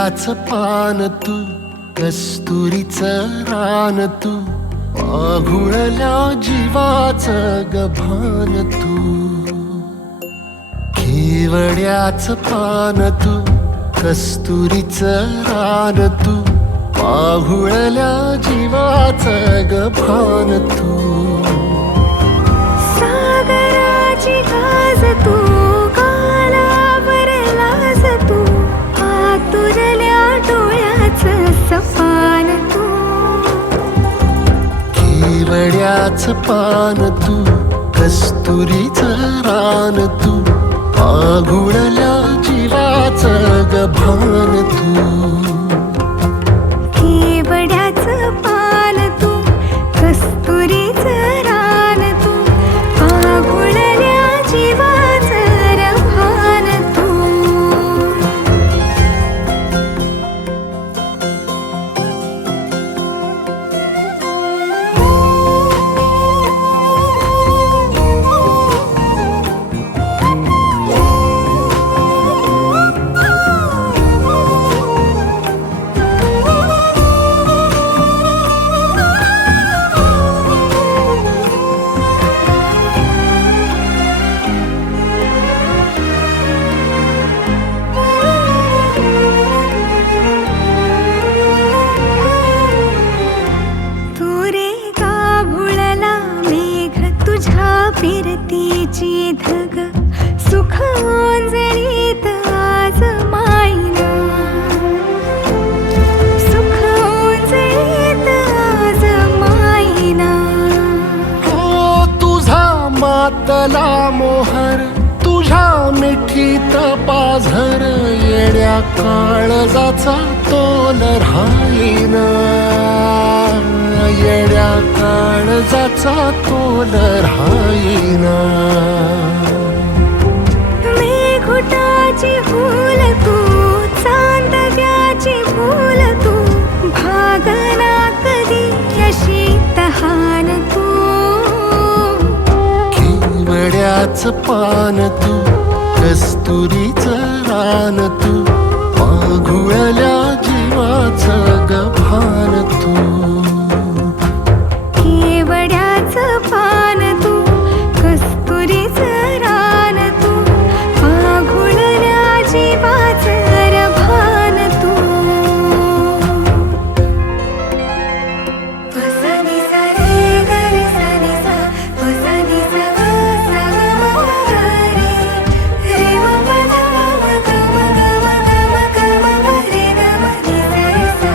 केवड्याच पान तू, कस्तुरीचं रान तू, आघुळल्या जीवाचं गभान तू. केवड्याच पान तू, कस्तुरीचं रान तू, आघुळल्या जीवाचं गभान तू. सागराची गाज तू, गालावर लाज तू, आतुरल्या डोळ्याचं सपान तू. केवड्याच पान तू, कस्तुरीचं रान तू, आघुळल्या जीवाचं गभान तू. केवड्याचं पान तू, कस्तुरीचं रान तू, आघुळल्या जीवाचं रभान तू. फिरतीची धग सुख ओंजळीत आज मायना, सुख ओंजळीत आज मायना. हो तुझा मातला मोहर, तुझ्या मिठीत पाझर, येड्या काळजाचा तोल राहीना, येड्या काळजाचा तोल राहीना. मेघुटाची फूल तू, चांदव्याची फूल तू, भागना कधी अशी तहान तू. केवड्याच पान तू, कस्तुरीचं रान तू, आघुळल्या जीवाचं गभान तू. केवड्याचं पान तू, कस्तुरीचं रान तू, आघुळल्या जीवाचं रभान तू. सा नि सा रे ग रे सा नि सा, सा नि सा ग सा ग म ग रे, रे म प ध म ग म ग म ग म ग म रे ग म नि सा रे सा.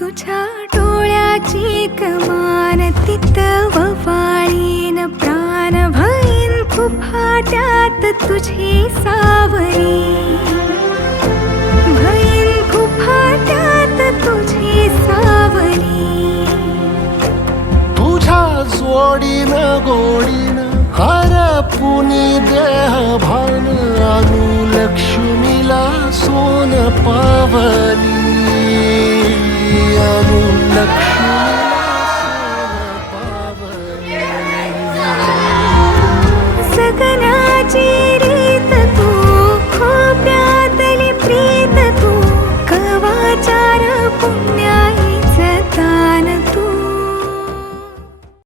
तुझ्या डोळ्याची कमान तितववाळीन, प्राण भईन फुफाट्यात तुझी सावरी, भईन फुफाट्यात तुझी सावरी. तुझ्या जोडीन गोडीन हरपुनी देह भान, अनुलक्ष्मीला सोन पावली, अनुलक्ष्मी